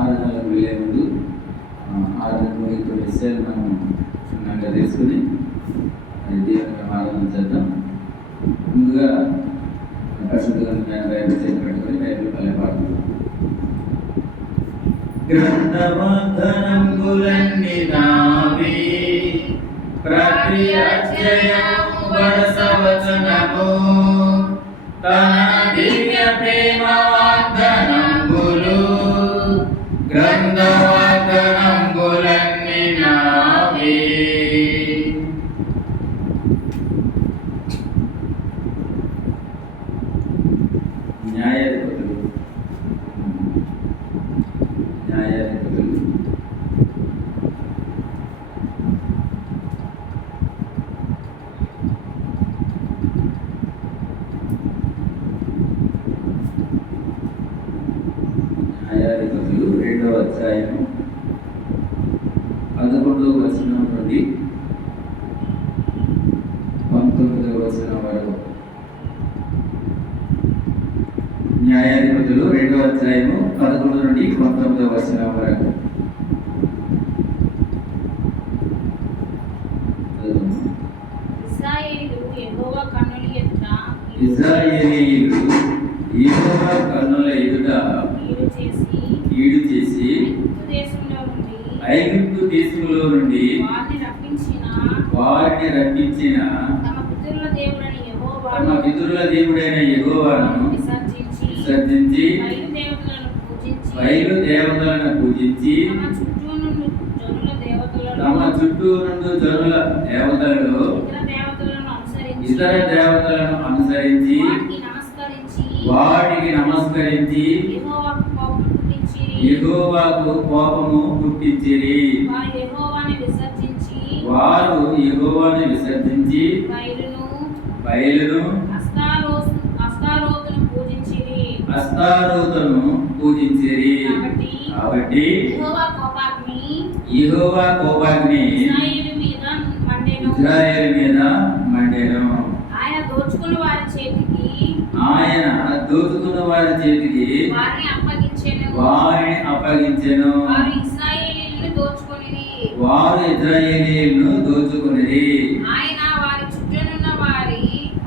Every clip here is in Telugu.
ఆరాధనలకు వెళ్ళే ముందు ఆరాధనలో కొన్ని విషయాలు మనం క్షుణ్ణంగా తెలుసుకుని అది దేవుని ఆరాధన చేద్దాం. ముందుగా పరిశుద్ధంగా బైబిల్ చేసి పెట్టుకొని బైబిల్ పల్లె పాడుతున్నాం. గ్రంథమంతనంబులన్నీ నావి, ప్రతి అధ్యాయము వరసవచనము, తన దివ్య ప్రేమ వాగ్దానంబులు, గ్రంథమంతనంబులన్నీ నావి. న్యాయాధిపతులు న్యాయాధిపతులు 2వ అధ్యాయం 11వ వచనం నుండి 19వ వచనం వరకు. న్యాయాధిపతులు 2వ అధ్యాయము 11 నుండి 19వ వచనం వరకు. ఇశ్రాయేలీయులు యెహోవా కన్నుల ఎదుట కీడు చేసి ఐగుప్తు దేశంలో నుండి వారిని రప్పించిన తమ పితరుల దేవుడైన యెహోవాను విసర్జించి బయలు దేవతలను పూజించి తమ చుట్టూ నుండి జనుల దేవతలలో ఇతర దేవతలను అనుసరించి వాటికి నమస్కరించి యెహోవాకు కోపము పుట్టించిరి. వారు యెహోవాను విసర్జించి బయలును అస్తారోతును పూజించిరి. కాబట్టి యెహోవా కోపాగ్ని ఇశ్రాయేలు మీద మండెను. ఆయన దోచుకున్న వారి చేతికి వారిని అప్పగించెను. వారు ఇశ్రాయేలీయులను దోచుకొనిరి.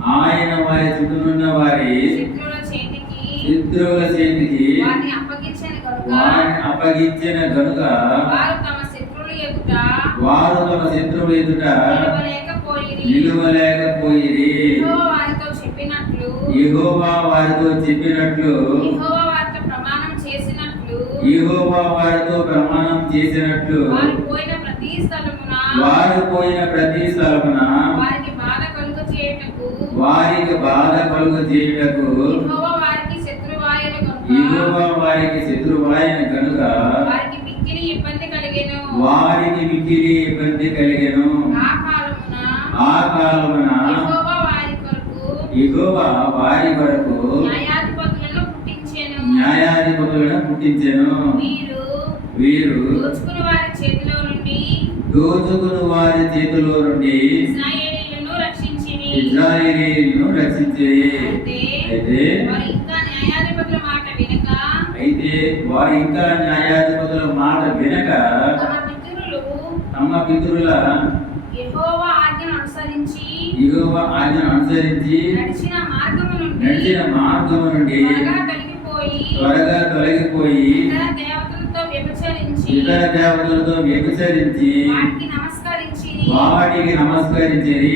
ఆయన వారి చుట్టూనున్న వారి శత్రువుల చేతికి వారిని అప్పగించిన గనుక వారు తమ శత్రువుల ఎదుట నిలువలేకపోయిరి. యెహోవా వారితో చెప్పినట్లు యెహోవా వారితో ప్రమాణం చేసినట్లు వారు పోయిన ప్రతి స్థలమున వారికి బాధ కలుగ చేయుటకు యెహోవా వారికి శత్రువాయన కనుక వారికి మిక్కిలి ఇబ్బంది కలిగెను. ఆ కాలమున యెహోవా వారి కొరకు న్యాయాధిపతులను పుట్టించెను. వీరు దోచుకుని వారి చేతిలో నుండి ఇశ్రాయేలీయులను రక్షించిరి. అయితే వారు ఇంకా న్యాయాధిపతుల మాట వినక తమ పితరుల యెహోవా ఆజ్ఞను అనుసరించి నడిచిన మార్గము నుండి త్వరగా తొలగిపోయి ఇతర దేవతలతో వ్యభిచరించి వాటికి నమస్కరించిరి.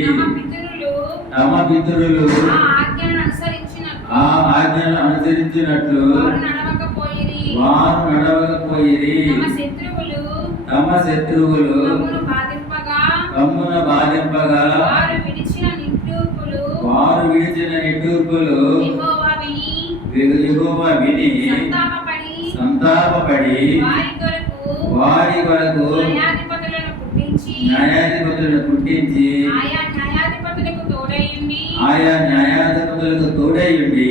తమ పితరులు ఆ ఆజ్ఞను అనుసరించినట్లు వారు నడవకపోయిరి. తమ శత్రువులు తమ్మున బాధింపగా వారు విడిచిన నిట్టూర్పులు యెహోవా విని సంతాపపడి వారి కొరకు న్యాయాధిపతులను పుట్టించి ఆయా న్యాయాధిపతులకు తోడైయుండి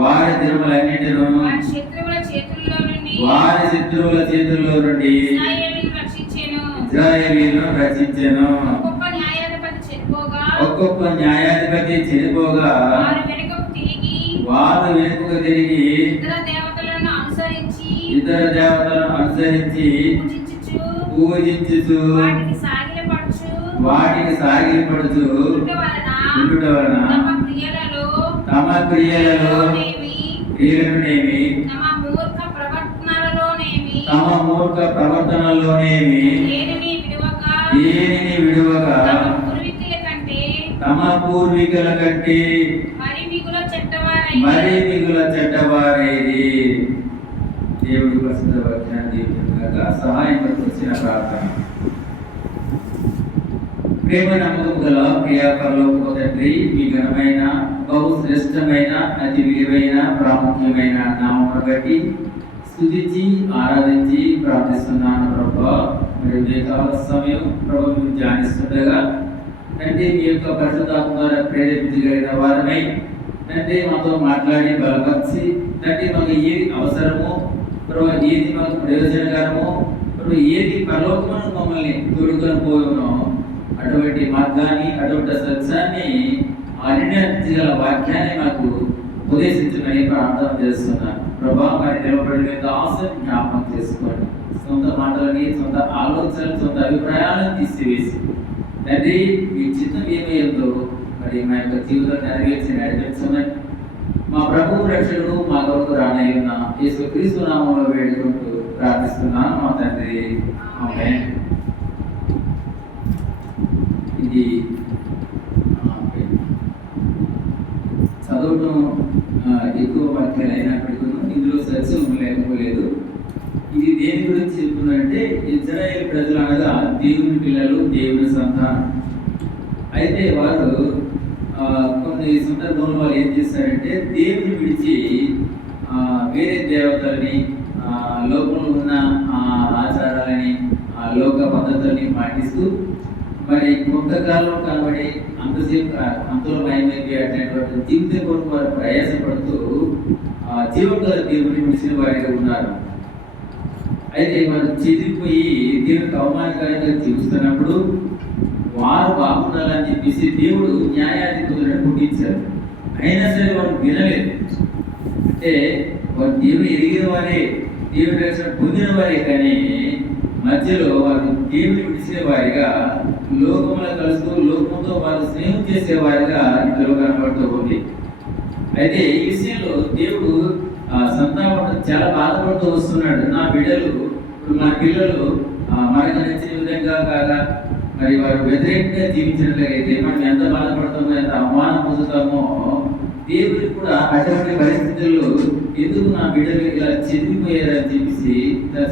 వారి దినములన్నిటిను వారి శత్రువుల చేతుల్లో నుండి ఇశ్రాయేలీయులను రక్షించెను. ఒక్క ఒక్కొక్క న్యాయాధిపతి చనిపోగా వారు వెనుకకు తిరిగి ఇతర దేవతలను అనుసరించి పూజించుచు వాటికి సాగిలపడుచు ఉండుట వలన తమ క్రియలలోనేమి తమ మూర్ఖ ప్రవర్తనలోనేమి దేనిని విడువక తమ పూర్వీకుల కంటే మరి మిగుల చెడ్డవారైది. దేవుడి ప్రసిద్ధ వాక్యాన్ని సహాయం వచ్చిన ప్రార్థన. ప్రేమ నమ్మకం గల ప్రియ పరలోకపు తండ్రి, మీ ఘనమైన బహు శ్రేష్టమైన అతి విలువైన ప్రాముఖ్యమైన నామమును బట్టి స్తుతించి ఆరాధించి ప్రార్థిస్తున్నాను ప్రభా. మరి ఉదయకాల సమయం ప్రభు మీరు ధ్యానిస్తుండగా తండ్రి మీ యొక్క పరిశుద్ధాత్మ ద్వారా ప్రేరేపించగలిగిన వారమై తండ్రి మాతో మాట్లాడి బలపరిచి తండ్రి మాకు ఏది అవసరమో ప్రభు, ఏది మాకు ప్రయోజనకరమో ప్రభు, ఏది పరలోకమును మమ్మల్ని తోడుకొని పోయినో అటువంటి మార్గాన్ని అటువంటి సత్యాన్ని నిర్ణయించగల వాక్యాన్ని మాకు ఉపదేశించమని ప్రార్థన చేస్తున్నాను ప్రభా. మరి నిలబడిన ఆశను జ్ఞాపకం చేసుకోండి. సొంత మాటలని, సొంత ఆలోచనలు, సొంత అభిప్రాయాలను తీసివేసి తండ్రి మీ చిత్తం ఏమయ్యిందో మరి మా యొక్క జీవితం నెరవేర్చి నడిపించమని మా ప్రభువు రక్షకుడు మా కొరకు రానయ్యున్న యేసుక్రీస్తు నామములో వేడుకుంటూ ప్రార్థిస్తున్నాను మా తండ్రి. ఆమేన్. ఇది చదవటం ఎక్కువ వాక్యాలు అయినప్పటికీ ఇందులో సత్యం లేకపోలేదు. ఇది దేని గురించి చెప్తున్నంటే ఇజ్రాయేల్ ప్రజలు అనగా దేవుని పిల్లలు, దేవుని సంతానం. అయితే వారు కొన్ని సందర్భంలో వాళ్ళు ఏం చేస్తారంటే దేవుని విడిచి వేరే దేవతలని, లోకంలో ఉన్న ఆచారాలని, లోక పద్ధతుల్ని పాటిస్తూ మరి కొంతకాలం కనబడి అంతసేపు అంతలో భయమైపోయేటటువంటి జీవితం కొరకు వారు ప్రయాసపడుతూ జీవన దేవుని విడిచిన వారిగా ఉన్నారు. అయితే వారు చెదిరిపోయి దేవునికి అవమానకరంగా జీవిస్తున్నప్పుడు వారు బాగుండాలని చెప్పేసి దేవుడు న్యాయాధిపతులను పుట్టించారు. అయినా సరే వారు వినలేదు. అంటే వారు దేవుని ఎరిగిన వారే, దేవుని రక్షణ పొందిన వారే, కానీ మధ్యలో వారు దేవుని విడిచిన వారిగా లోకంలో కలుస్తూ లోకంతో వారు స్నేహం చేసేవారిగా ఇందులో కనబడుతూ ఉంది. అయితే ఈ విషయంలో దేవుడు సంతాపం చాలా బాధపడుతూ వస్తున్నాడు. నా బిడ్డలు, ఇప్పుడు మన పిల్లలు మనకు నచ్చిన విధంగా కాగా మరి వారు వ్యతిరేకంగా జీవించినట్లయితే మనం ఎంత బాధపడతామో, ఎంత అవమానం పొందుతామో, దేవుడికి కూడా అటువంటి పరిస్థితుల్లో ఎందుకు నా బిడ్డలు ఇలా చెదిరిపోయారని చెప్పేసి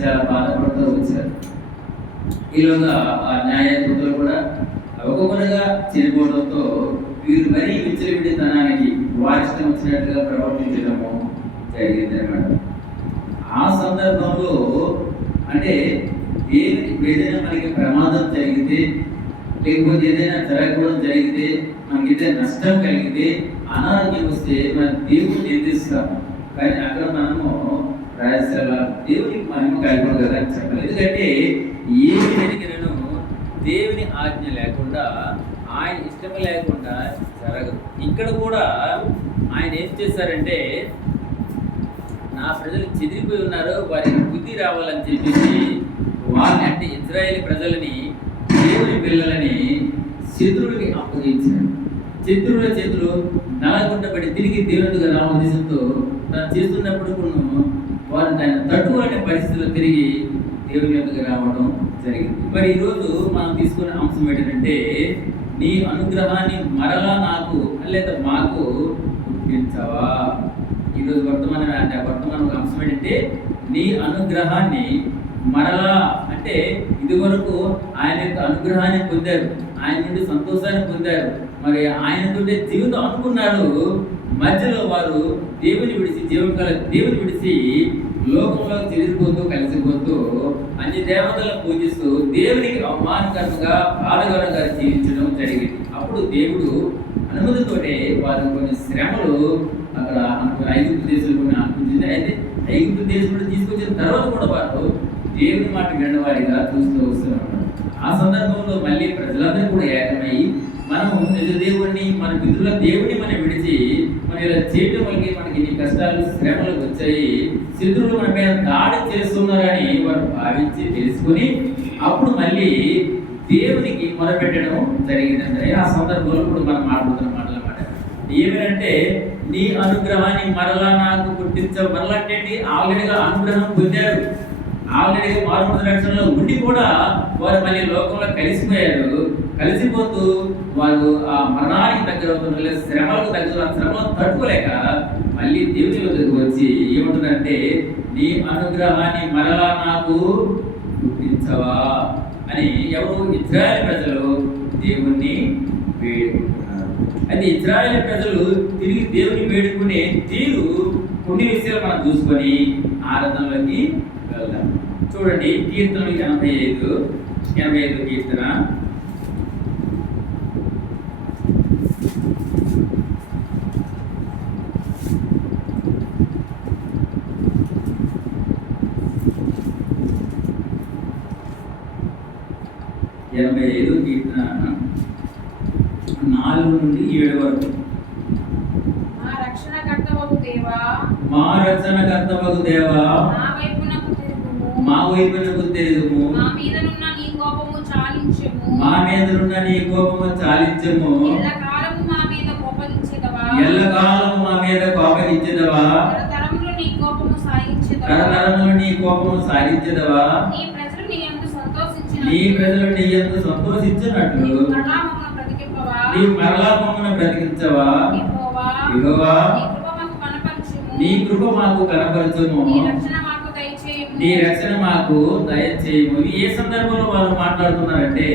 చాలా బాధపడుతూ వచ్చారు. ఈలోగా ఆ న్యాయాధిపతులు కూడా ఒక్కొక్కరుగా చనిపోవడంతో వీరు మరీ విచ్చలవిడితనానికి వారిష్టం వచ్చినట్టుగా ప్రవర్తించడము జరిగింది అన్నమాట. ఆ సందర్భంలో అంటే ఏదైనా మనకి ప్రమాదం జరిగితే, లేకపోతే ఏదైనా జరగకూడదు జరిగితే, మనకి ఏదైనా నష్టం కలిగితే, అనారోగ్యం వస్తే మనం దేవుడిని నిందిస్తాము. కానీ అక్కడ మనము రాజశాల దేవునికి మహిమ కలగదు కదా అని చెప్పాలి. ఎందుకంటే ఏమి జరిగినను దేవుని ఆజ్ఞ లేకుండా, ఆయన ఇష్టం లేకుండా జరగదు. ఇక్కడ కూడా ఆయన ఏం చేశారంటే, నా ప్రజలు చెదిరిపోయి ఉన్నారు, వారికి బుద్ధి రావాలని చెప్పేసి వాళ్ళని, అంటే ఇజ్రాయేల్ ప్రజలని, దేవుని పిల్లలని శత్రువులకి అప్పగించాడు. శత్రువుల చేతులు నలగొట్టబడి తిరిగి దేవునిగా రావ ఉద్దేశంతో తను చేస్తున్నప్పుడు వారు దాన్ని తట్టుకునే పరిస్థితుల్లో తిరిగి దేవుని యొక్కకు రావడం జరిగింది. మరి ఈరోజు మనం తీసుకునే అంశం ఏంటంటే, నీ అనుగ్రహాన్ని మరలా నాకు లేదా మాకు పుట్టించవా. ఈరోజు వర్తమానం ఒక అంశం ఏంటంటే, నీ అనుగ్రహాన్ని మరలా, అంటే ఇదివరకు ఆయన యొక్క అనుగ్రహాన్ని పొందారు, ఆయన నుండి సంతోషాన్ని పొందారు, మరి ఆయనతో జీవితం అనుకున్నారు. మధ్యలో వారు దేవుని విడిచి, దేవుని విడిచి లోకంలో చెదిరిపోతూ కలిసిపోతూ అన్ని దేవతలను పూజిస్తూ దేవునికి అవమానకరంగా బాధకరంగా జీవించడం జరిగింది. అప్పుడు దేవుడు అనుమతితోటే వారు కొన్ని శ్రమలు అక్కడ ఐగుప్తు దేశంలో కొన్ని అనుకుంటుంది. అయితే ఐగుప్తు దేశంలో తీసుకొచ్చిన తర్వాత కూడా వారు దేవుని మాట వినవారిగా చూస్తూ వస్తున్నారు. ఆ సందర్భంలో మళ్ళీ ప్రజలందరూ కూడా ఏకమై మనం నిజ దేవుణ్ణి, మన పితృల దేవుడిని మనం విడిచి మనం ఇలా చేయడం వల్ల మనకి ఇన్ని కష్టాలు శ్రమలు వచ్చాయి, శత్రువులు మన మీద దాడి చేస్తున్నారని వారు భావించి తెలుసుకుని అప్పుడు మళ్ళీ దేవునికి మొరపెట్టడం జరిగిందంటే ఆ సందర్భంలో ఇప్పుడు మనం మాట్లాడుతున్న మాటలు అన్నమాట. ఏమనంటే నీ అనుగ్రహాన్ని మరలా నాకు పుట్టించవు. మరలా అంటే ఆల్రెడీగా అనుగ్రహం పొందారు, ఆల్రెడీగా మారుమూల రక్షణలో ఉండి కూడా వారు మళ్ళీ లోకంలో కలిసిపోయారు. కలిసిపోతూ వారు ఆ మరణానికి దగ్గర అవుతున్న శ్రమలకు దగ్గర శ్రమలను తట్టుకోలేక మళ్ళీ దేవుని వద్దకు వచ్చి ఏమంటుందంటే నీ అనుగ్రహాన్ని మరలా నాకు పుట్టించవా అని ఎవరు? ఇశ్రాయేలు ప్రజలు దేవుణ్ణి వేడుకుంటున్నారు. అయితే ఇశ్రాయేలు ప్రజలు తిరిగి దేవుని వేడుకునే తీరు కొన్ని విషయాలు మనం చూసుకొని ఆరాధనలోకి వెళ్దాం. చూడండి, కీర్తనలు 85 కీర్తన. కీర్తన 4 నుండి 7 వరకు. మా రక్షణకర్తవగు దేవా, మా రక్షణకర్తవగు దేవా, మా వైపునకు తిరుగుము. మా మీదనున్న నీ కోపము చాలించెము. మా మీదనున్న నీ కోపము చాలించెము. ఎల్లకాలము మా మీద కోపగించెదవా. ఎల్లకాలము మా మీద కోపగించెదవా. తరతరములు నీ కోపము సాగించెదవా. తరతరములు నీ కోపము సాగించెదవా. నీ ప్రజలు నీ యందు సంతోషించినట్లు, నీ ప్రజలు నీ యందు సంతోషించినట్లు మరలా మమ్మను బ్రతికింపవా. నీ మరలా మమ్మను బ్రతికించవా. యెహోవా, యెహోవా, నీ కృప మాకు కనపరచుము. నీ కృప మాకు కనపరచుము. నీ రక్షణ మాకు దయచేయుము. నీ రక్షణ మాకు దయచేయము. ఏ సందర్భంలో వాళ్ళు మాట్లాడుతున్నారంటే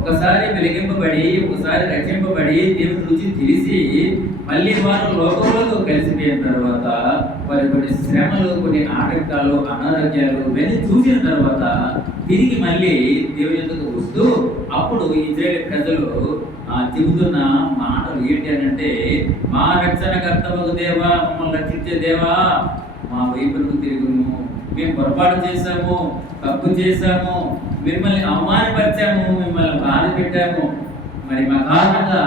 ఒకసారి వెలిగింపబడి ఒకసారి రక్షింపబడి దేవుని రుచి తెలిసి మళ్ళీ వారు లోకంలో కలిసిపోయిన తర్వాత వారి కొన్ని శ్రమలు, కొన్ని ఆటంకాలు, అనారోగ్యాలు ఇవన్నీ చూసిన తర్వాత తిరిగి మళ్ళీ దేవుని యొద్దకు వస్తూ అప్పుడు ఇశ్రాయేలు ప్రజలు చెబుతున్న మాటలు ఏంటి అని అంటే మా రక్షణకర్తవగు దేవా, మమ్మల్ని రక్షించే దేవా, మా వైపునకు తిరుగుము. మేము పొరపాటు చేశాము, తప్పు చేశాము, మిమ్మల్ని అవమానపరిచాము, మిమ్మల్ని బాధ పెట్టాము, మరి మా కారణంగా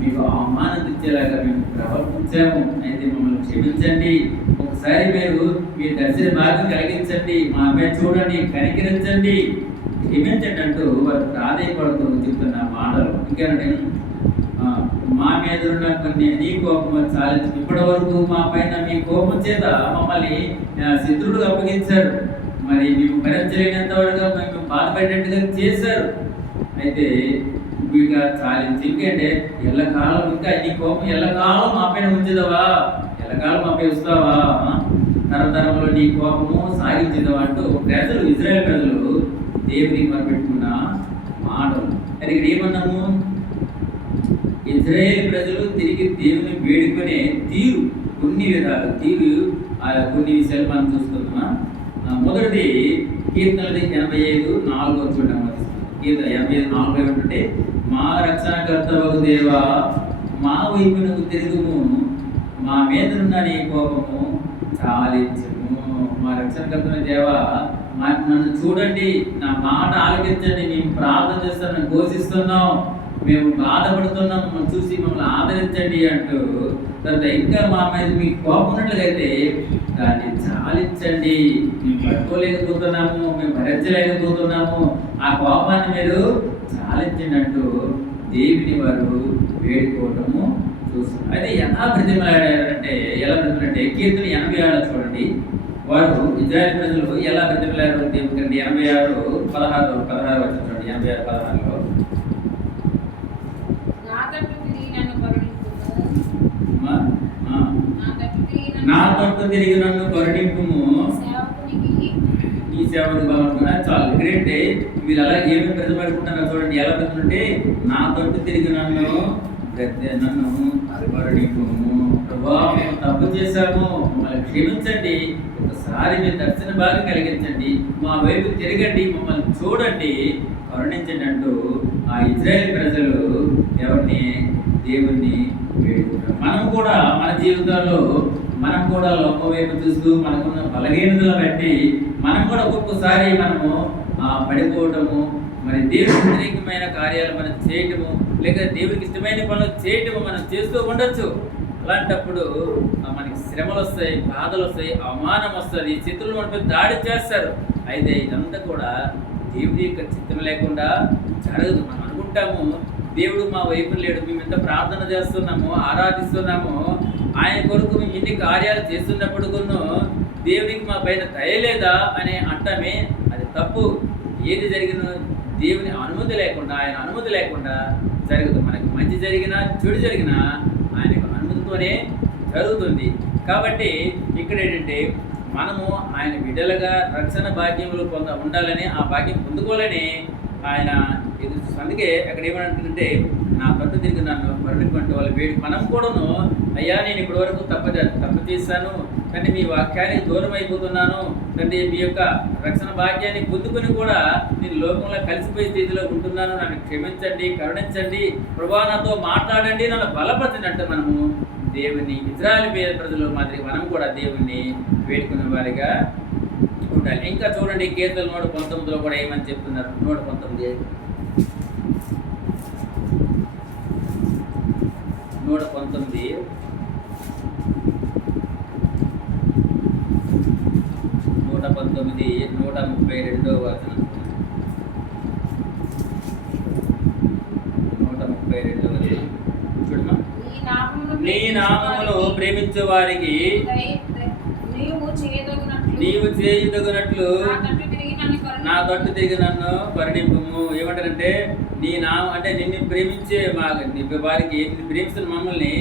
మీకు అవమానం తెచ్చేలాగా మేము ప్రవర్తించాము. అయితే మమ్మల్ని క్షమించండి, ఒకసారి మీరు మీ దర్శన భాగం కలిగించండి, మాపై చూడండి, కనికరించండి, క్షమించండి అంటూ వారు ప్రాధాయపడుతూ చెప్తున్న మాటలు. ఇంకేనంటే మా మీద ఉన్న కొన్ని నీ కోపం చాలించు. ఇప్పటి వరకు మా పైన మీ కోపం చేత మమ్మల్ని శత్రువులకు అప్పగించారు, మరి మేము భరించలేనంత వరకు మేము బాధపడేట్టుగా చేశారు. అయితే ఇక చాలించి ఎందుకంటే ఎల్లకాలం ఇంకా నీ కోపం ఎల్లకాలం మా పైన ఉంచుదవా, ఎల్లకాలం మా పై వస్తావా, తరతరంలో నీ కోపము సాగించదవా అంటూ ప్రజలు, ఇశ్రాయేలు ప్రజలు దేవునికి మొరపెట్టుకున్న మాటలు. అది ఇక్కడ ఏమన్నాము? ఇశ్రాయేలు ప్రజలు తిరిగి దేవుని వేడుకునే తీరు, కొన్ని విధాలు కొన్ని విషయాలు మనం చూస్తున్నాం. మొదటిది కీర్తనది 85:4 చూడడం. కీర్తన 85:4 ఏమిటంటే మా రక్షణకర్తవగు దేవా, మా వైపునకు తిరుగుము, మా మీదనున్న నీ కోపము చాలించుము. మా రక్షణకర్తమైన దేవా, నన్ను చూడండి, నా మాట ఆలకించండి, మేము ప్రార్థన చేస్తాం, ఘోషిస్తున్నాం, మేము బాధపడుతున్నాం, మమ్మల్ని చూసి మమ్మల్ని ఆదరించండి అంటూ తర్వాత ఇంకా మా మీద మీకు కోపం ఉన్నట్లయితే దాన్ని చాలించండి, మేము పట్టుకోలేకపోతున్నాము, మేము భరించలేకపోతున్నాము, ఆ కోపాన్ని మీరు చాలించండి అంటూ దేవుని వారు వేడుకోవటము చూస్తున్నారు. అయితే ఎలా బ్రతిమలాడారంటే కీర్తన 86 చూడండి. వారు ఇశ్రాయేలు ప్రజలు ఎలా బ్రతిమలాడారు దేవుని 86:16 వచ్చిన చూడండి. 86:16 నా తట్టు తిరిగి నన్ను కరుణింపుము, నీ సేవకు బాగుంటున్నా. చాలు. ఎందుకంటే మీరు అలా ఏమి ప్రతిపడుకుంటున్నారో చూడండి. ఎలా పెడుతుంటే నా తట్టు తిరిగి నన్ను కరుణింపుము. ప్రభా, మేము తప్పు చేశాము, మమ్మల్ని క్షమించండి, ఒకసారి మీ దర్శన భాగం కలిగించండి, మా వైపు తిరగండి, మమ్మల్ని చూడండి, కరుణించండి అంటూ ఆ ఇశ్రాయేలు ప్రజలు ఎవరిని? దేవుణ్ణి వేడుకుంటారు. మనం కూడా మన జీవితాల్లో మనం కూడా లోప వైపు చూస్తూ మనకున్న బలహీనతలు బట్టి మనం కూడా ఒక్కొక్కసారి మనము పడిపోవటము, మరి దేవుని వ్యతిరేకమైన కార్యాలు మనం చేయటము, లేక దేవునికి ఇష్టమైన పనులు చేయటం మనం చేస్తూ ఉండొచ్చు. అలాంటప్పుడు మనకి శ్రమలు వస్తాయి, బాధలు వస్తాయి, అవమానం వస్తుంది, శత్రువులు మనపై దాడి చేస్తారు. అయితే ఇదంతా కూడా దేవుడి యొక్క చిత్తం లేకుండా జరగదు. మనం అనుకుంటాము దేవుడు మా వైపు లేడు, మేము ఎంత ప్రార్థన చేస్తున్నాము, ఆరాధిస్తున్నాము, ఆయన కొరకు మేము ఇన్ని కార్యాలు చేస్తున్నప్పుడు కూడా దేవునికి మా పైన దయ లేదా అని అంటామే. అది తప్పు. ఏది జరిగినా దేవుని అనుమతి లేకుండా, ఆయన అనుమతి లేకుండా జరగదు. మనకి మంచి జరిగినా చెడు జరిగినా ఆయన అనుమతితోనే జరుగుతుంది. కాబట్టి ఇక్కడ ఏంటంటే మనము ఆయన బిడ్డలుగా రక్షణ భాగ్యములు ఉండాలని, ఆ భాగ్యం పొందుకోవాలని ఆయన ఎదురు. అందుకే అక్కడ ఏమంటుందంటే నా తట్టు తిరిగి నన్ను మరణింపంటే వాళ్ళు వేడి. మనం కూడాను అయ్యా నేను ఇప్పటి వరకు తప్పు చేశాను, కానీ మీ వాక్యానికి దూరం అయిపోతున్నాను, అంటే మీ యొక్క రక్షణ భాగ్యాన్ని పొందుకొని కూడా నేను లోకంలో కలిసిపోయే స్థితిలో ఉంటున్నాను, నన్ను క్షమించండి, కరుణించండి, ప్రభువా నాతో మాట్లాడండి, నన్ను బలపరచండి. మనము దేవుని ఇజ్రాయేలు ప్రజలు మాదిరి మనం కూడా దేవుణ్ణి వేడుకునే వారిగా ఉండాలి. ఇంకా చూడండి కీర్తన 119లో కూడా ఏమని చెప్తున్నారు. 119 132వ వచనం. 132వ వచనం చూడమ్మా. నీ నామమును ప్రేమించే వారికి నీవు చేయదగినట్లు నా తట్టు తిరిగి నన్ను కరుణింపుము. ఏమంటారంటే నీ నామం అంటే నిన్ను ప్రేమించే వారికి, నిన్ను ప్రేమిస్తున్న మమ్మల్ని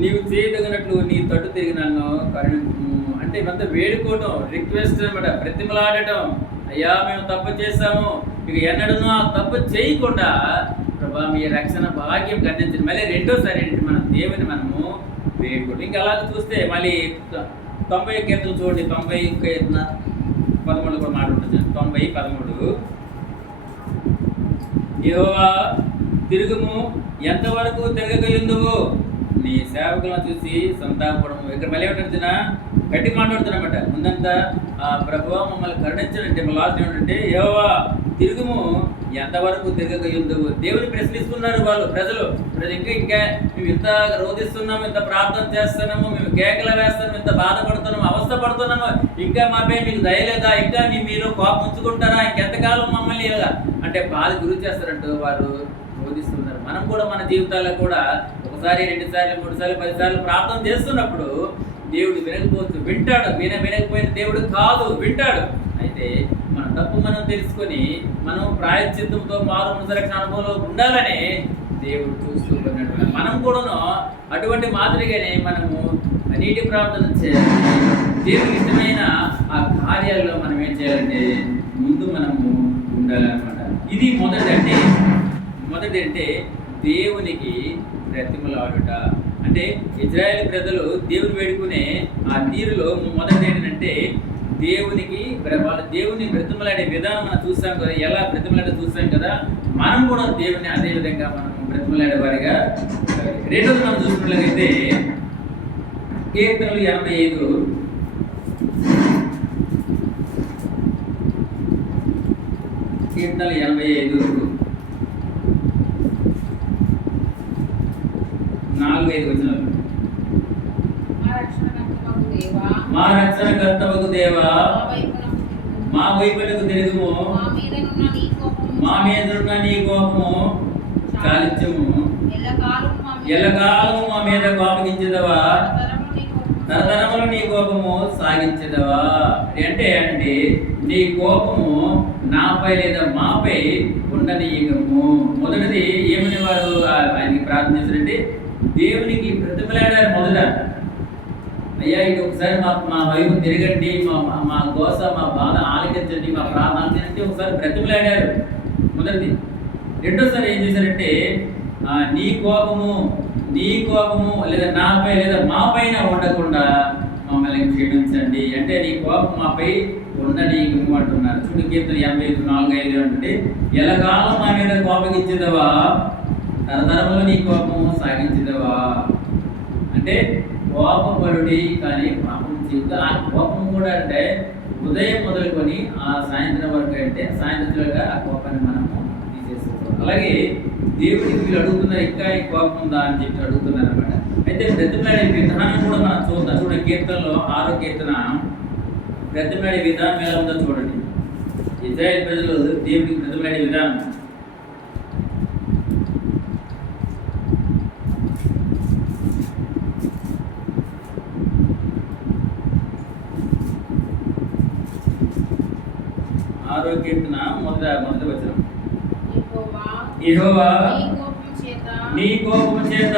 నీవు చేయదగినట్లు నీ తట్టు తిరిగి నన్ను కరుణింపుము. అంటే ఇవంతా వేడుకోవటం, రిక్వెస్ట్ అనమాట, బ్రతిమలాడటం. అయ్యా మేము తప్పు చేస్తాము, ఇక ఎన్నడూ ఆ తప్పు చేయకుండా ప్రభా మీ రక్షణ భాగ్యం గణించండి. మళ్ళీ రెండోసారి మన దేవుని మనము వేడుకోవడం. ఇంకా అలాగే చూస్తే మళ్ళీ 90 కీర్తనలు చూడండి. 90 కీర్తన 13 కూడా మాట్లాడుతుంది. 90:13 యెహోవా తిరుగుము, ఎంతవరకు తిరగగలుగుదువు, నీ సేవకులను చూసి సంతాపడము. ఇక్కడ మళ్ళీ ఏమంటున్నా గట్టి మాట్లాడుతున్నమాట. ముందంతా ప్రభువా మమ్మల్ని కరుణించనంటే లాస్ట్ ఏమిటంటే యెహోవా తిరుగుము, ఎంతవరకు తిరగగలుగుదువు. దేవుని ప్రశ్నిస్తున్నారు వాళ్ళు ప్రజలు. ఇంకా మేము ఇంత రోధిస్తున్నాము, ఇంత ప్రార్థన చేస్తున్నాము, మేము కేకలు వేస్తున్నాము, ఇంత బాధపడుతున్నాము, అవస్థ పడుతున్నాము, ఇంకా మాపై మీకు దయలేదా, ఇంకా మీరు కోపం ఉంచుకుంటారా, ఇంకెంతకాలం మమ్మల్ని ఇలా అంటే బాధ గురి చేస్తారంటూ వారు రోధిస్తున్నారు. మనం కూడా మన జీవితాల్లో కూడా ఒకసారి 2 సార్లు 3 సార్లు 10 సార్లు ప్రార్థన చేస్తున్నప్పుడు దేవుడు వినకపోవచ్చు, వింటాడు. వినకపోయిన దేవుడు కాదు, వింటాడు. అయితే మన తప్పు మనం తెలుసుకొని మనం ప్రాయశ్చిత్తంతో మారు రక్షణ అనుభవంలో ఉండాలని దేవుడు చూస్తూ ఉన్నాడు. మనం కూడాను అటువంటి మాదిరిగానే మనము నీటి ప్రార్థన చేయాలి. దేవునికి ఇష్టమైన ఆ కార్యాల్లో మనం ఏం చేయాలంటే ముందు మనము ఉండాలన్నమాట. ఇది మొదటి అంటే దేవునికి బ్రతిమలాడుట. అంటే ఇజ్రాయేల్ ప్రజలు దేవుని వేడుకునే ఆ తీరులో మొదటి ఏంటంటే వాళ్ళు దేవుని బ్రతిమలాడే విధానం మనం చూస్తాం కదా. ఎలా బ్రతిమలాడే చూస్తాం కదా, మనం కూడా దేవుని అదే విధంగా మనం బ్రతిమలాడే వారిగా. రెండోది మనం చూసుకున్నట్లయితే కీర్తనలు 85 4-5 వచనాలు. మా రక్షణకర్తవగు దేవా మా వైపునకు తిరుగుము, మా మీదనున్న నీ కోపము చాలించుము, ఎల్లకాలము మా మీద కోపగించదవా, తరతరములు నీ కోపము సాగించదవా. అంటే నీ కోపము నాపై లేదా మాపై ఉండనీయకము. మొదటిది ఏమని వారు ఆయనకి ప్రార్థన చేశారంటే దేవునికి బ్రతిమలాడారు. మొదట అయ్యా ఇది ఒకసారి మా వైపు తిరగండి, మా గోస మా బాధ ఆలకించండి, మా ప్రార్థన అంటే ఒకసారి బ్రతిమలాడారు మొదటిది. రెండోసారి ఏం చేశారంటే నీ కోపము లేదా నాపై లేదా మా పైన ఉండకుండా మమ్మల్ని క్షమించండి. అంటే నీ కోపం మాపై ఉండనీయకము అంటున్నారు. చూడు కీర్తన 85:4-5 అంటే ఎల్లకాలం మా మీద కోపగించదవా, తరతరములో నీ కోపము సాగించదవా. అంటే కోపపరుడి కానీ పాపం జీవితం. ఆ కోపం కూడా అంటే ఉదయం మొదలుకొని ఆ సాయంత్రం వరకు అంటే సాయంత్రంగా ఆ కోపాన్ని మనము తీసేసుకోవాలి. అలాగే దేవుడికి వీళ్ళు అడుగుతున్నారు ఇంకా ఈ కోపం ఉందా అని చెప్పి అడుగుతున్నారు అనమాట. అయితే బ్రతిమలాడే విధానం కూడా మనం చూద్దాం. చూడండి కీర్తనలో 6వ కీర్తన బ్రతిమలాడే విధానం ఎలా ఉందో చూడండి. ఇజ్రాయేల్ ప్రజలు దేవుడికి బ్రతిమలాడే విధానం. కీర్తన మొదటి వచనం, యెహోవా నీ కోపము చేత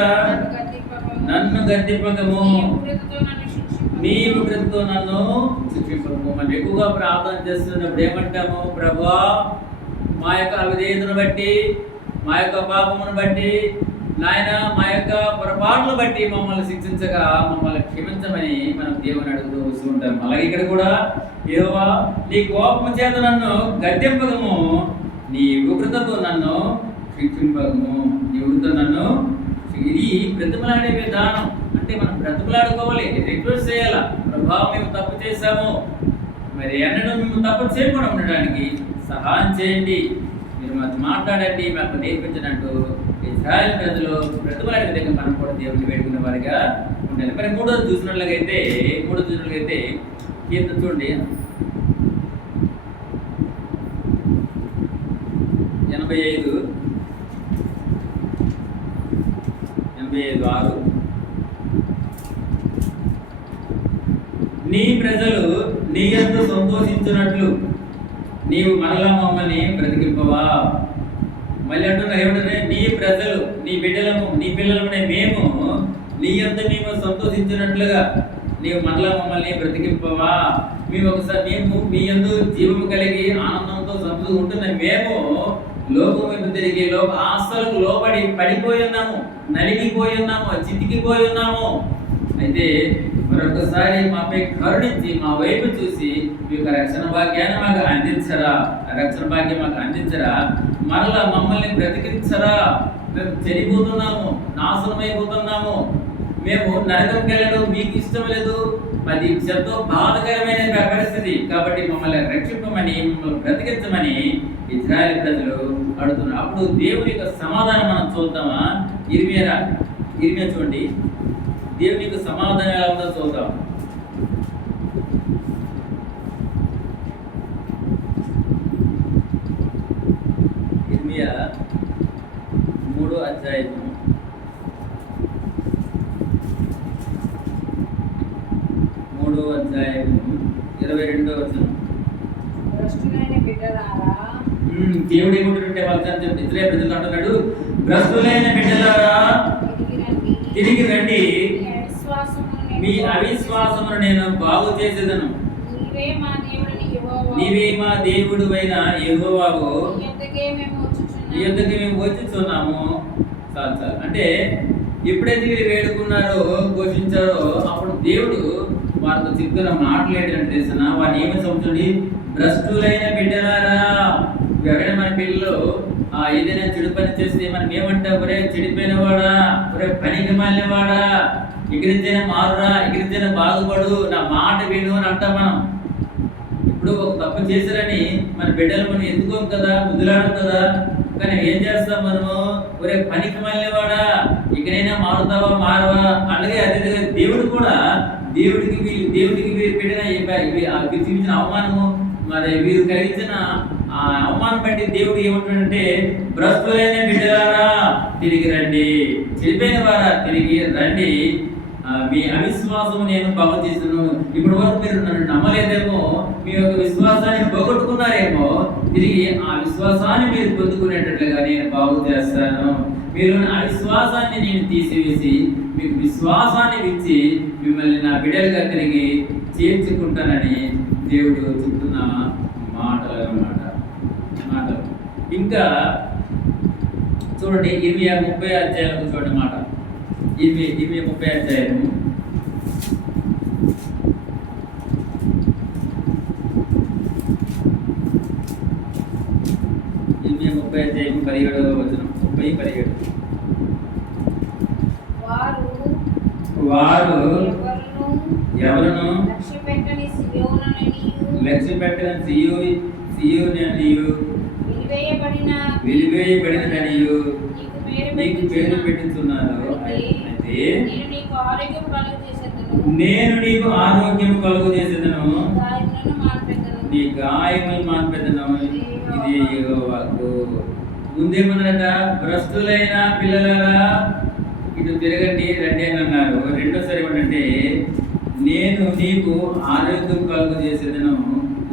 నన్ను గద్దింపకము, నీ ఉగ్రతతో నన్ను శిక్షింపకము. మనం ఎక్కువగా ప్రార్థన చేస్తున్నప్పుడు ఏమంటాము? ప్రభువా మా యొక్క అవిధేయతను బట్టి, మా యొక్క పాపమును బట్టి, నాయన మా యొక్క పొరపాట్లను బట్టి మమ్మల్ని శిక్షించగా మమ్మల్ని క్షమించమని మనం దేవుని అడుగుతూ వస్తూ ఉంటాం. అలాగే ఇక్కడ కూడా యెహోవా నీ కోపము చేత నన్ను గద్దింపకము, నీ ఉగ్రతతో నన్ను శిక్షింపకము. నీ ఉగ్రత నన్ను, ఇది బ్రతిమలాడే విధానం. అంటే మనం బ్రతిమలాడుకోవాలి, రిక్వెస్ట్ చేయాలా. ప్రభావం మేము తప్పు చేశాము, మరి ఎన్నడూ మేము తప్పు చేయకుండా ఉండడానికి సహాయం చేయండి, మీరు మాకు మాట్లాడండి, మాకు నేర్పించినట్టు ఇజ్రాయేల్ ప్రజలు బ్రతిమలాడే విధంగా మనం కూడా దేవుడిని వేడుకునే వారిగా ఉండాలి. మరి మూడోది చూసినట్లయితే కీర్తన చూడండి 85:6. నీ ప్రజలు నీ యందు సంతోషించినట్లు నీవు మరలా మమ్మల్ని బ్రతికింపవా. మళ్ళీ అంటున్నారు ఏమంటే, నీ ప్రజలు, నీ బిడ్డలము, నీ పిల్లలమునే మేము నీ యందు మేము సంతోషించినట్లుగా నీవు మరలా మమ్మల్ని బ్రతికింపవా. మేము మీ యందు జీవము కలిగి ఆనందంతో సంతోషంగా ఉంటున్న మేము లోకం వైపు తిరిగి లోక ఆశలకు లోబడి పడిపోయి ఉన్నాము, నలిగిపోయి ఉన్నాము, చితికిపోయి ఉన్నాము. అయితే మరొకసారి మాపై కరుణించి మా వైపు చూసి మీ యొక్క రక్షణ భాగ్యాన్ని మాకు అందించరా, రక్షణ భాగ్యం మాకు అందించరా, మరలా మమ్మల్ని బ్రతికించరా. మేము చనిపోతున్నాము, నాశనమైపోతున్నాము, మేము నరకంకి వెళ్ళడం మీకు ఇష్టం లేదు, అది ఎంతో బాధకరమైన పరిస్థితి. కాబట్టి మమ్మల్ని రక్షింపమని, మమ్మల్ని బ్రతికించమని ఇజ్రాయేల్ ప్రజలు అడుగుతున్నారు. అప్పుడు దేవుని యొక్క సమాధానం మనం చూద్దామా? ఇర్మియా చూడండి, దేవుని యొక్క సమాధానం ఎలా ఉందో చూద్దాం. ఇర్మియా 3వ అధ్యాయము 22వ వచనం. దేవుడు ఏమంటుంటే వాళ్ళని ఇజ్రాయేల్ ప్రజలు అంటున్నాడు, భ్రష్టులైన బిడ్డలారా తిరిగి రండి, మీ అవిశ్వాసమును నేను బాగు చేసేదను, నీవే మా దేవుడు అయిన యెహోవావు, ఈ యొద్దకే మేము వచ్చుచున్నాము. చాలు. అంటే ఎప్పుడైతే వీళ్ళు వేడుకున్నారో, ఘోషించారో, అప్పుడు దేవుడు వారితో చెప్తున్న మాటలు ఏంటంటే తెలిసిన వారిని ఏమి చెబుతుంది? భ్రష్టులైన బిడ్డలారా. ఎవరైనా మన పిల్లలు ఏదైనా చెడు పని చేస్తే మనం ఏమంటాం? ఒరే చెడిపోయిన వాడా, ఒరే పనికి మాలినవాడా, ఇక్కడితేనే మారురా, ఇక్కడితేనే బాగుపడు, నా మాట విను అని అంటాం మనం. ఇప్పుడు ఒక తప్పు చేశారని మన బిడ్డలు మనం ఎందుకోం కదా, ముద్దులాడం కదా. కానీ ఏం చేస్తాం మనము? ఒరే పనికి మాలినవాడా, ఇక్కడైనా మారుతావా, మారవా. అలాగే అదే దేవుడు కూడా దేవుడికి వీరు పెట్టిన చూపించిన అవమానము, మరి వీరు కలిగించిన ఆ అవమానం బట్టి దేవుడు ఏమంటాడంటే, భ్రష్టులైన బిడ్డలారా తిరిగి రండి, చెడిపోయిన వారా తిరిగి రండి, మీ అవిశ్వాసము నేను బాగు చేసాను. ఇప్పటి వరకు మీరు నన్ను నమ్మలేదేమో, మీ యొక్క విశ్వాసాన్ని పోగొట్టుకున్నారేమో, తిరిగి ఆ విశ్వాసాన్ని మీరు పొందుకునేటట్లుగా నేను బాగు చేస్తాను. మీరు ఆ విశ్వాసాన్ని నేను తీసివేసి మీకు విశ్వాసాన్ని ఇచ్చి మిమ్మల్ని నా బిడ్డలుగా తిరిగి చేర్చుకుంటానని దేవుడు చెప్తున్న మాటలు అన్నమాట. ఇంకా చూడండి, 30 అధ్యాయాలకు చూడండి మాట. 30 అధ్యాయము 17వ వచనం. 17 వారు ఎవరును లక్ష్య పెట్టని సియోననియు వెలివేయబడిననియు నీకు పేరు పెట్టుచున్నాను. అయితే నేను నీకు ఆరోగ్యం కలుగు చేసేదను, నీ గాయములు మాన్పెదను. ఇది యెహోవాకు. ముందేమన్నారట, భ్రష్టులైన పిల్లలారా ఇటు తిరగండి రండి అని అన్నారు. రెండోసారి ఏమంటే, నేను నీకు ఆరోగ్యం కలుగు చేసేదను,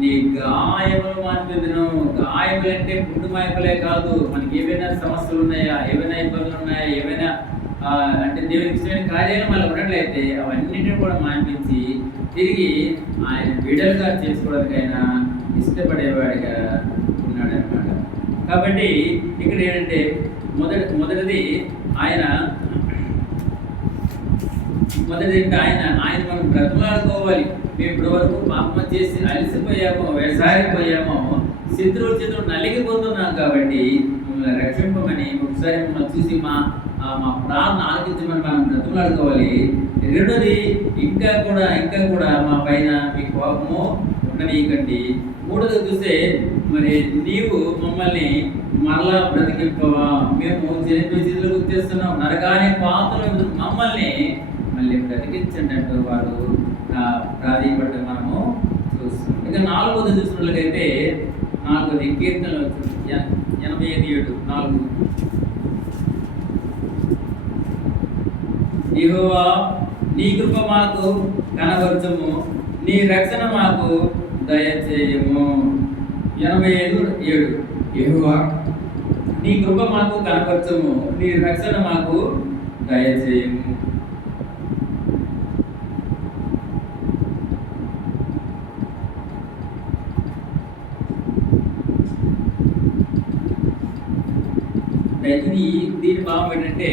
నీ గాయములు మాన్పెదను. గాయములు అంటే పుట్టు మాయకులే కాదు, మనకి ఏవైనా సమస్యలు ఉన్నాయా, ఏవైనా ఇబ్బందులు ఉన్నాయా, ఏవైనా అంటే దేవునికి ఇష్టమైన కార్యాలు మళ్ళీ ఉన్నట్లయితే అవన్నింటినీ కూడా మాన్పించి తిరిగి ఆయన బిడ్డలుగా చేసుకోవడానికి ఆయన ఇష్టపడేవాడిగా ఉన్నాడు అనమాట. కాబట్టి ఇక్కడ ఏంటంటే మొదటిది ఆయన మనం బ్రతమాడుకోవాలి. మేము ఇప్పటి వరకు పాపం చేసి అలసిపోయామో, వ్యవసాయపోయామో, శత్రువుల చేతులు నలిగిపోతున్నాం. కాబట్టి మమ్మల్ని రక్షింపమని ఒకసారి మమ్మల్ని చూసి మా ప్రార్థన ఆలకించమని మనం బ్రతమాడుకోవాలి. రెండోది ఇంకా కూడా మా పైన మీ కోపము ఉండనీయకండి. మూడోది చూస్తే, మరి నీవు మమ్మల్ని మరలా బ్రతికింపవా, మేము చనిపోయే స్థితిలో గుర్తిస్తున్నాం, నరకానికి పాత్రలు మమ్మల్ని మళ్ళీ బ్రతికించండి అంటూ వారు ప్రాధాన్యపడ్డ మనము చూస్తున్నాం. ఇక నాలుగోది చూసినట్లయితే, నాలుగోది కీర్తనలు 85:7 యెహోవా నీ కృప మాకు కనబరచుము, నీ రక్షణ మాకు దయచేయము. 85:7 యెహోవా నీ కృప మాకు కనబరచుము, నీ రక్షణ మాకు దయచేయము. దీని భావం ఏంటంటే,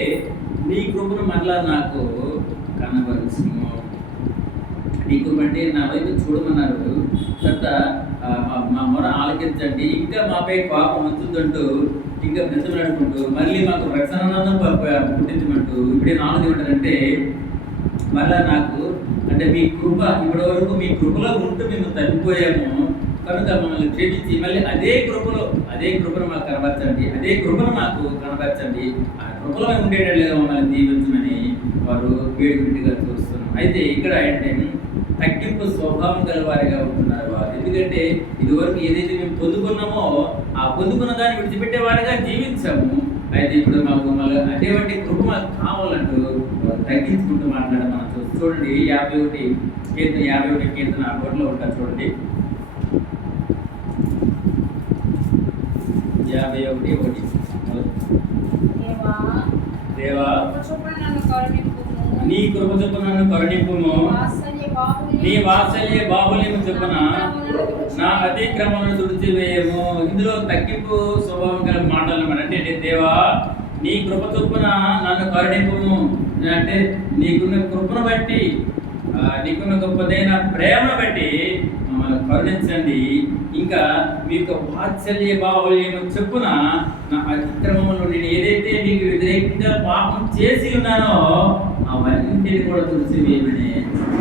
నీ కృపను మరలా నాకు కనబరుచుము. నీ కృప అంటే నా వైపు చూడమన్నారు. తర్వాత మా మొర ఆలకించండి, ఇంకా మాపై పాపం ఉంచుతుంటూ ఇంకా బ్రతమలాడుకుంటూ మళ్ళీ మాకు రక్షణానందం పుట్టించమంటూ ఇప్పుడే 4 ఏమంటారంటే, మళ్ళా నాకు అంటే మీ కృప, ఇప్పటి వరకు మీ కృపలో ఉంటూ మేము తప్పిపోయాము కనుక మమ్మల్ని క్షమించి మళ్ళీ అదే కృపను మాకు కనబరచండి, అదే కృపను మాకు కనబరచండి, ఆ కృపలో ఉండేటట్లుగా మమ్మల్ని దీవించమని వారు వేడుకుంటిగా చూస్తున్నాం. అయితే ఇక్కడ ఏంటంటే, తగ్గింపు స్వభావం గల వారిగా ఉంటున్నారు వారు. ఎందుకంటే ఇదివరకు ఏదైతే మేము పొందుకున్నామో ఆ పొందుకున్న దాన్ని విడిచిపెట్టే వారిగా జీవించాము. అయితే ఇప్పుడు మాకు మళ్ళీ అటువంటి కృప మాకు కావాలంటూ తగ్గించుకుంటూ మాట్లాడడం మనం చూడండి. 51 కీర్తన 1 ఉంటారు చూడండి. 51:1 దేవా నీ కృప చొప్పున నన్ను కరుణింపుము, నీ వాత్సల్య బాహుల్యము చొప్పున నా అతిక్రమలను తుడిచివేయము. ఇందులో తగ్గింపు స్వభావం గల మాటలు అంటే, దేవా నీ కృప చొప్పున నన్ను కరుణింపుము అంటే నీకున్న కృపను బట్టి, నీకున్న గొప్పదైన ప్రేమను బట్టి మమ్మల్ని కరుణించండి. ఇంకా మీ యొక్క వాత్సల్య బాహుల్యము చొప్పున నా అతిక్రమములు, నేను ఏదైతే నీకు వ్యతిరేకంగా పాపం చేసి ఉన్నానో అవన్నింటినీ కూడా తుడిచివేయమని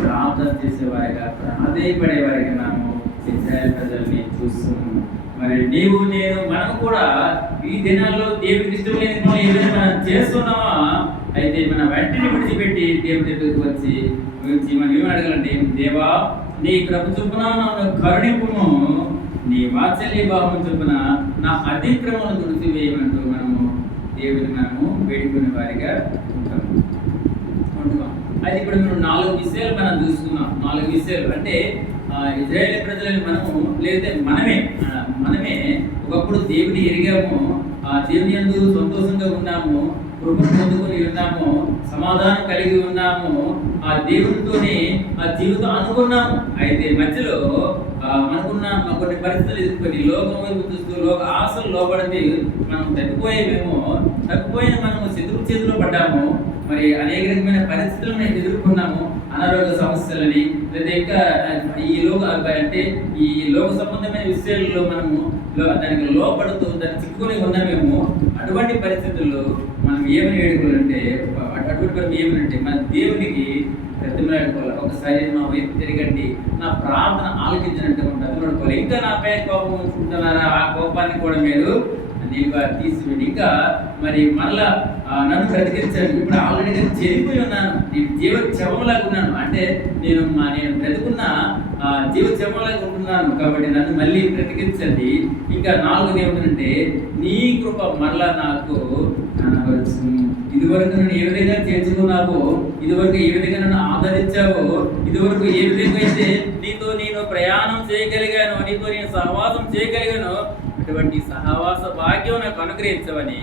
ప్రార్థన చేసేవారిగా, ప్రాధేయపడేవారిగా మేము ఇశ్రాయేలు ప్రజల్ని చూస్తున్నాము. మరి నీవు నేను మనం కూడా ఈ దినాల్లో దేవుడికి ఇష్టం లేని పనులు ఏదైనా మనం చేస్తున్నామా, అయితే మన వెంటనే విడిచిపెట్టి దేవుడి దగ్గరికి వచ్చి మనం ఏమి అడగాలంటే, దేవా నీ కృప చొప్పున నన్ను కరుణింపుము, నీ వాత్సల్య భావం చొప్పున నా అతిక్రమను తుడిచివేయమంటూ మనము మనము వేడుకునే వారిగా ఉంటాము. అయితే ఇప్పుడు మనం 4 విషయాలు మనం చూసుకున్నాం. 4 విషయాలు అంటే ఇశ్రాయేలు ప్రజలని మనము లేదా మనమే ఒకప్పుడు దేవుని ఎరిగాము, దేవుని యందు సంతోషంగా ఉన్నాము, కృపను పొందుకొని ఉన్నాము, సమాధానం కలిగి ఉన్నాము, ఆ దేవునితోనే ఆ జీవితం అనుకున్నాము. అయితే మధ్యలో మనకున్న కొన్ని పరిస్థితులు ఎదుర్కొని లోకం వైపు చూస్తూ లోక ఆశలు లోపడితే మనం తప్పిపోయిన మనము శత్రువు చేతిలో పడ్డాము. మరి అనేక రకమైన పరిస్థితులను ఎదుర్కొన్నాము, అనారోగ్య సమస్యలని, లేదా ఇంకా ఈ లోక సంబంధమైన విషయాల్లో మనము దానికి లోపడుతూ దాన్ని చిక్కుకొని ఉన్నామేమో. అటువంటి పరిస్థితుల్లో మనం ఏమని వేడుకోవాలంటే, మన దేవునికి బ్రతిమలాడుకోవాలి. ఒకసారి నా వైపు తిరగండి, నా ప్రార్థన ఆలకించినట్టు బ్రతిమలాడుకోవాలి. ఇంకా నాపై కోపం ఉంచుకుంటున్నారా, ఆ కోపాన్ని కూడా మీరు నీవుగా తీసివేయండి. ఇంకా మరి మరలా నన్ను బ్రతికించాను. ఇప్పుడు ఆల్రెడీ నేను చనిపోయి ఉన్నాను, నేను జీవ శవంలాగా ఉన్నాను. అంటే నేను బ్రతుకున్న జీవ శవంలాగా ఉంటున్నాను. కాబట్టి నన్ను మళ్ళీ బ్రతికించండి. ఇంకా 4 ఏమిటంటే నీ కృప మరలా నాకు కనబరచును. ఇదివరకు నన్ను ఏ విధంగా చేర్చుకున్నావో, ఇదివరకు ఏ విధంగా నన్ను ఆదరించావో, ఇదివరకు ఏ విధంగా అయితే నీతో నేను ప్రయాణం చేయగలిగాను, నీతో నేను సహవాసం చేయగలిగాను, అటువంటి సహవాస భాగ్యం నాకు అనుగ్రహించవని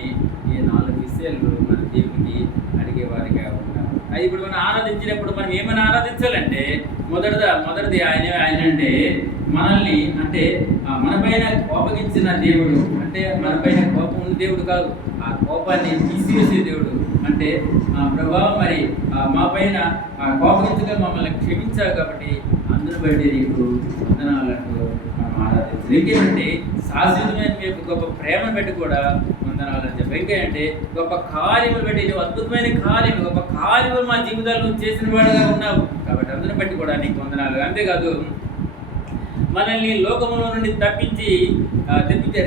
ఈ 4 విషయాలు మన దేవునికి అడిగేవారిగా ఉన్నాం. అది ఇప్పుడు మనం ఆరాధించినప్పుడు మనం ఏమైనా ఆరాధించాలంటే మొదటిది ఆయన అంటే మనల్ని, అంటే మన పైన కోపగించిన దేవుడు, అంటే మన పైన కోపం ఉన్న దేవుడు కాదు, ఆ కోపాన్ని తీసివేసే దేవుడు. అంటే ప్రభావం మరి మా పైన కోపగించగా మమ్మల్ని క్షమించావు కాబట్టి అందును బట్టి నీకు వందనాలంటూ మనం ఆరాధించాలి. ఇంకేంటంటే శాశ్వతమైన మీ యొక్క గొప్ప ప్రేమను బట్టి కూడా వందనాలని చెప్పి, ఇంకేంటంటే గొప్ప కార్యములు బట్టి నువ్వు అద్భుతమైన కార్యము, గొప్ప కార్యములు మా జీవితాల్లో చేసిన వాడుగా ఉన్నావు కాబట్టి అందును బట్టి కూడా నీకు వందనాలు. అంతేకాదు మనల్ని లోకములో నుండి తెప్పించే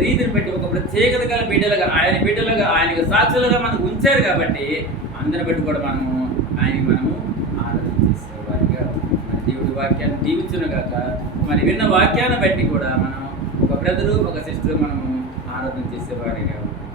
రీతిని బట్టి ఒక ప్రత్యేకత గల బిడ్డలుగా ఆయనకు సాక్షులుగా మనకు ఉంచారు కాబట్టి అందరిని బట్టి కూడా మనము ఆరాధన చేసేవారిగా మన దేవుడి వాక్యాన్ని దీవించును గాక. మరి విన్న వాక్యాన్ని బట్టి కూడా మనం ఒక బ్రదరు ఒక సిస్టర్ మనము ఆరాధన చేసేవారిగా ఉంటాం.